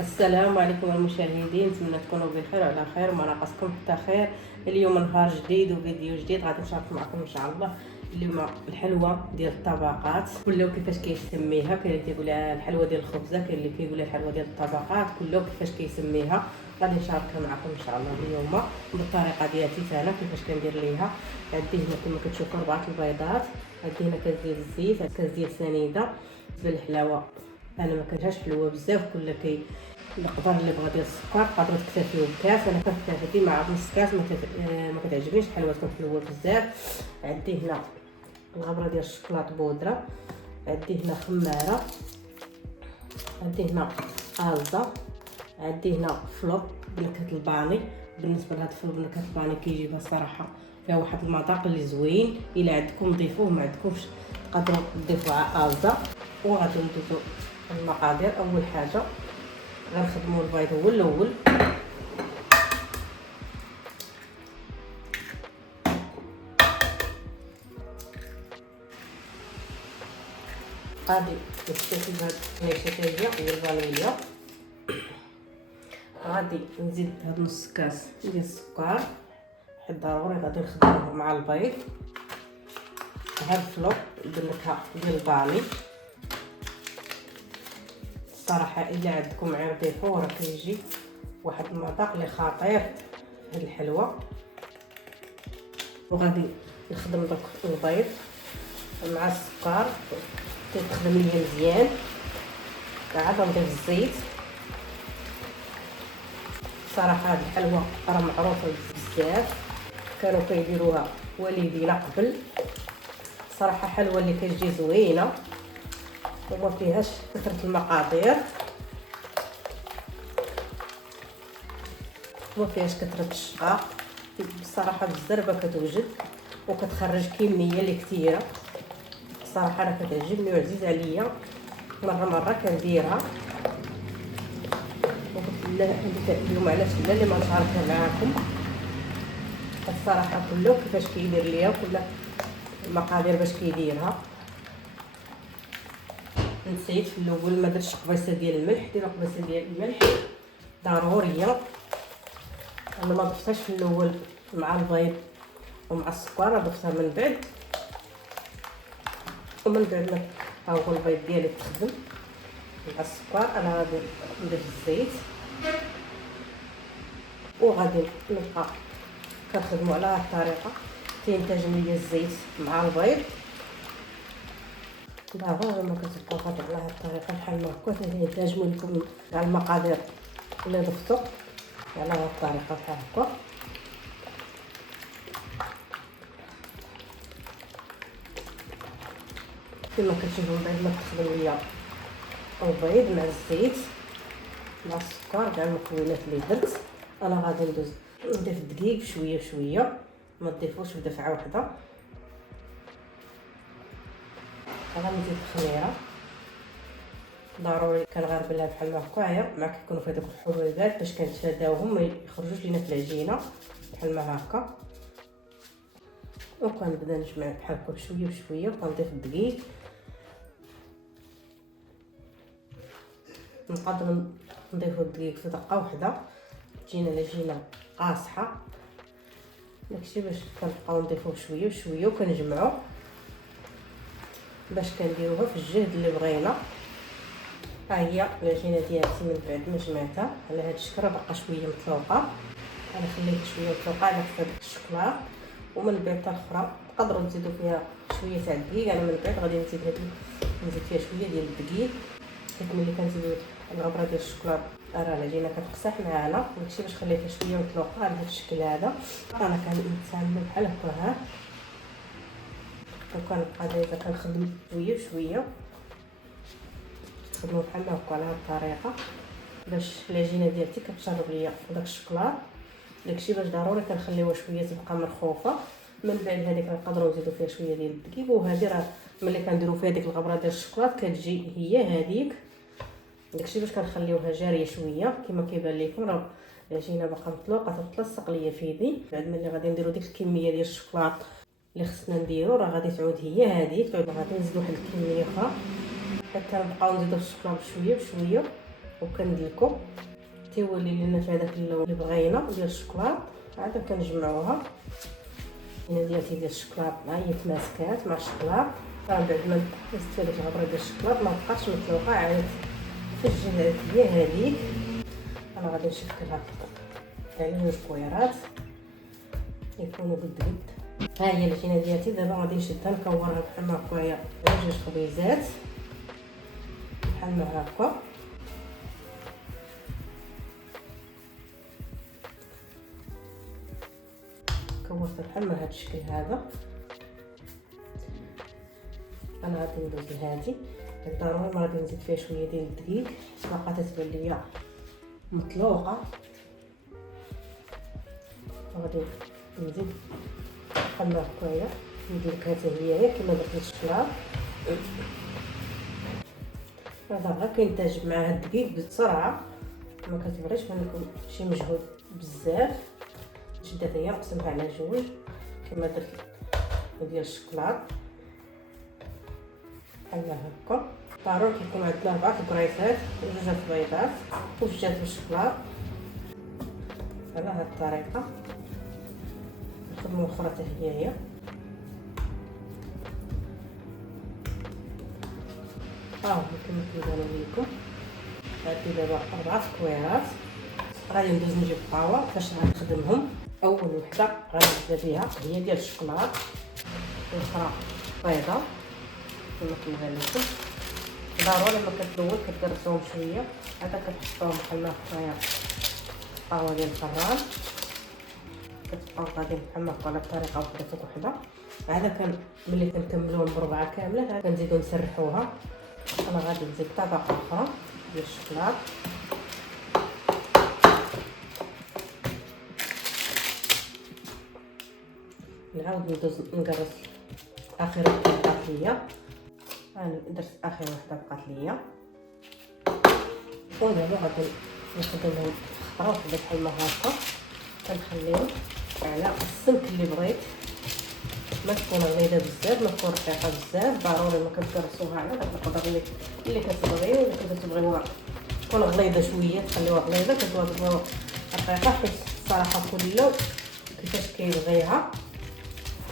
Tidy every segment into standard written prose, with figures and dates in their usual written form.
السلام عليكم المشاهدين، نتمنى تكونوا بخير وعلى خير وما ناقصكم حتى خير. اليوم نهار جديد وفيديو جديد غادي نشارك معكم ان شاء الله. اليوم الحلوى ديال الطبقات، كله كيفاش كيسميها. كاين اللي كيقولها الحلوى ديال الخبزه، كاين اللي كيقولها الحلوى ديال الطبقات، كله كيفاش كيسميها. غادي نشاركها معكم ان شاء الله اليوم بالطريقه ديالتي انا كيفاش كندير ليها. عندي هنا كما كتشوفوا 4 البيضات، عندي هنا كاس ديال الزيت، كاس ديال سنيده. بالنسبه للحلاوه انا ما كنتهاش حلوه بزاف، كل المقدار اللي بغا ديال السكر تقدروا تكتفيو بكاس. انا كنكتفي مع نص كاس، ما كتعجبنيش الحلوى تكون حلوه بزاف. عندي هنا الغبره ديال الشوكولاط بودره، عندي هنا خماره، عندي هنا الزا، عندي هنا فلوب بنكهه الباني. بالنسبه لهاد الفلوب بنكهه الباني كيجيبها صراحه فيها واحد المذاق اللي زوين. الا عندكم ضيفوه، ما عندكمش تقدروا تضيفوا الزا. وغادي ندوزو المقادير. اول حاجه غنخدموا البيض هو الاول. غادي نستخدم هاد النشاتيه ديال الفانيليا. غادي نزيد هاد نص كاس ديال السكر، حيت ضروري غادي نخدموه مع البيض. هاد الفلوق بالنكهه ديال الفاني. الصراحه الا عندكم عير ضيفوه، راه كيجي واحد المذاق اللي خطير هاد الحلوى. وغادي نخدم دوك البيض مع السكر، تخدم ليا مزيان. عاد نضيف الزيت. صراحه هاد الحلوى راه معروفه بزاف، كانوا كيديروها والدينا قبل. صراحه حلوى اللي كتجي زوينه وما فيهاش كثره المقادير، وما فيهاش كثره الشقاق. بصراحه بالزربه كتوجد وكتخرج كميه اللي كثيره. صراحه انا كتعجبني وعزيزه عليا، مره كنديرها. وقلت لا اليوم علاش لا اللي ما نشاركها معاكم. الصراحه كله كيفاش كيدير ليا وكل المقادير باش كيديرها. نسيت في الاول ما درتش قبيصه ديال الملح. ديروا قبيصه ديال الملح ضروريه. انا ما ضفتهاش في الاول مع البيض ومع السكر، ضفتها من بعد. ومن بعد ها هو البيض ديالي تخدم مع السكر. انا غادي نضيف الزيت وغادي نبقى كنخدموا على هاد الطريقه. تينتج ليا الزيت مع البيض. دابا ما كتبقاو غادي على هاد الطريقه بحال ما هكا. تينتج لكم كاع المقادير اللي ضفتو على هاد الطريقه بحال هكا. كما كتشوفوا من بعد ما تخدم ليا البيض مع الزيت مع السكر كاع المكونات اللي درت، انا غادي ندوز نضيف الدقيق شويه بشويه، ما تضيفوش بدفعه واحده. غنزيد الخميره ضروري كنغربلها بحال هكايا مع كيكونوا فيها دوك الحبيبات باش كنتفاداوهم ما يخرجوش لينا في العجينه بحال ما هكا. وكنبدا نجمع بحال هكا بشويه بشويه وكنضيف الدقيق. نقدر نضيفو الدقيق في دقه واحده تجينا العجينه قاصحه. داكشي باش كنبقاو نضيفوه شويه بشويه وكنجمعو باش كنديروها في الجهد اللي بغينا. ها هي العجينه ديالتي من بعد ما جمعتها على هاد الشكل راه باقا شويه مطلوقه. انا خليت شويه مطلوقه على حسب الشوكولاط. ومن بعد الاخرى تقدروا تزيدوا فيها شويه تاع الدقيق. انا من بعد غادي نزيد فيها شويه ديال الدقيق، حيت ملي كنزيدو الغبره ديال الشوكولاط راه العجينه كتقصح معانا. داكشي باش خليتها شويه مطلوقه على هاد الشكل هذا. انا كنتعامل بحال هكا وكنبقى دايره كنخدم شويه بشويه. تخدموا بحال هكا على هاد الطريقه باش العجينه ديالتي كتشرب ليا داك الشوكولاط. داكشي باش ضروري كنخليوها شويه تبقى مرخوفه. من بعد هذيك نقدروا نزيدوا فيها شويه ديال الدقيق. وهذه راه ملي كنديروا فيها ديك الغبره ديال الشوكولاط كتجي هي هذيك. داكشي باش كنخليوها جاريه شويه. كما كيبان لكم راه العجينه باقا مطلوقه تتلصق ليا في يدي. بعد ملي غادي نديروا ديك الكميه ديال الشوكولاط اللي خصنا نديرو راه غادي تعود هي هذيك. تعود غادي نزيدوا واحد الكميه اخرى حتى نبقاو نزيدوا الشوكولاط بشويه بشويه وكندلكو تيولي لنا في هذاك اللون اللي بغينا ديال الشوكولاط. عاد كنجمعوها. هنا ديالتي ديال الشوكولاط هي تماسكات مع الشوكولاط. بعد ما زدت فيها ديك الهضره ديال الشوكولاط ما بقاش متلوقه، عاد فجلات هي هذيك. انا غادي نشكلها على جوج كويرات يكونوا قد ها هي العجينه ديالتي. دابا غادي نشدها نكورها بحال ما هكايا على جوج خبيزات بحال ما هكا. كورتها بحال ما هاد الشكل هذا. انا غادي ندوز لهادي ضروري ما غادي نزيد فيها شويه ديال الدقيق، باقا تتبان ليا مطلوقه. غادي نزيد بحال ما هكايا ندير حتى هي كما درت الشوكولاط. هذا غير كينتج معاه الدقيق بسرعه، ما كتبغيش منكم شي مجهود بزاف. شدات هي نقسمها على جوج كما درت ديال الشوكولاط بحال هكا. ضروري كيكون عندنا 4 كريسات وجوج بيضات وجات بالشوكولاط على هاد الطريقه. الخدمه الاخرى حتى هي كما كيبان لكم. هادي دابا 4 كويرات. غادي ندوز نجيب الطاوه فاش غنخدمهم. اول وحده غنبدا بها هي ديال الشوكولاط، والاخرى بيضه كما كيبان لكم. ضروري ما كتدوز كتدرسوهم شويه، عاد كتحطوهم بحال هكايا الطاوه ديال الفران. كتبقاو غاديين بحال هكا على الطريقه وحده. عاد ملي كنكملوهم بربعه كامله كنزيدو نسرحوها. انا غادي نزيد طبقه اخرى ديال الشوكولاط. نعاود ندوز نقرص اخر وحده بقات ليا. انا درت اخر وحده بقات ليا، ودابا غادي نخدمهم خطره وحده بحال ما هكا. كنخليهم على السمك اللي بغيت، ما تكون غليظه بزاف ما تكون رقيقه بزاف. ضروري ما كتقرصوها على هاد القدر اللي كتبغيو. الا كتبغيوها تكون غليظه شويه تخليوها غليظه، كتبغيوها رقيقه حيت الصراحه كله كيفاش كيبغيها.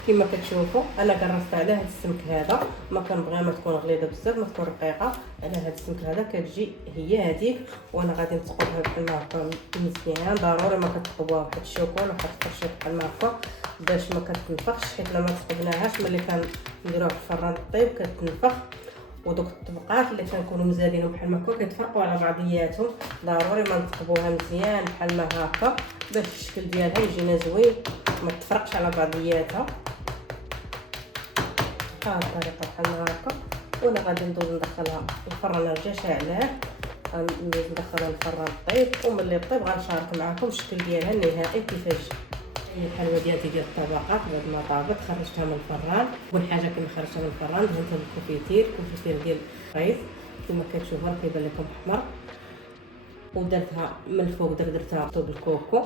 كما كتشوفوا انا قرصت على هذا السمك هذا، ما كنبغيها ما تكون غليظه بزاف ما تكون رقيقه. على هذا السمك هذا كتجي هي هذيك. وانا غادي نثقبها بحال هكا مزيان. ضروري ما كتثقبوها بواحد الشوكول وواحد الفرشه بحال هكا باش ما كتنفخش، حيت لما ثقبناهاش ملي كنديروها في الفران طيب كتنفخ. ودوك الطبقات اللي كنكونوا مزالينهم بحال هكا كيتفرقوا على بعضياتهم. ضروري ما نثقبوها مزيان بحال ما هكا باش الشكل ديالها يجينا زوين ما تفرقش على بعضياتها. الطريقه بحال هكا. وانا غادي ندوز ندخلها الفران نرجع شاعلاه. ندوز ندخلها الفران طيب، وملي طيب غنشارك معكم الشكل ديالها النهائي كيفاش. هي الحلوه ديالتي ديال الطبقات بعد ما طابت خرجتها من الفران. اول حاجه كنا خرجتها من الفران دهنتها بالكوفيتير ديال الريز كما كتشوفوا راه كيبان لكم احمر. ودرتها من الفوق درتها طوب الكوكو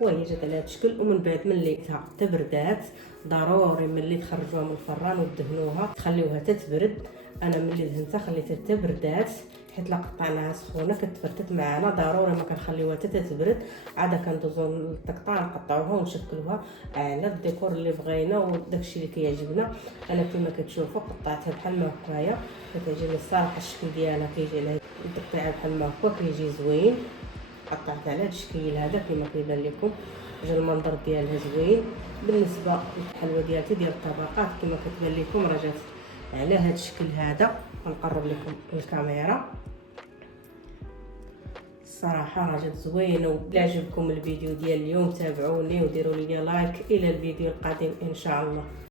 وهي جات على هذا الشكل. ومن بعد ملي تبردات ضروري ملي تخرجوها من الفران وتدهنوها تخليوها تتبرد. انا ملي دهنتها خليتها تبردات حيت لا قطعناها سخونه كتفرتت معنا. ضروري ما كنخليوها حتى تتبرد. عاد كندوزو للتقطاع نقطعوها ونشكلوها على الديكور اللي بغينا وداكشي اللي كيعجبنا. انا كما كتشوفوا قطعتها بحال ما هكايا. كتعجبني الصراحه الشكل ديالها كيجي على التقطيع بحال ما هكا كيجي زوين. قطعت على هذا الشكل هذا كما كيبان لكم. جا المنظر ديالها زوين. بالنسبه للحلوه ديالتي ديال الطبقات كما كتبان لكم راه جات على هذا الشكل هذا. غنقرب لكم الكاميرا. الصراحه راه جات زوينه. ولا عجبكم الفيديو ديال اليوم تابعوني وديروا لي لايك. الى الفيديو القادم ان شاء الله.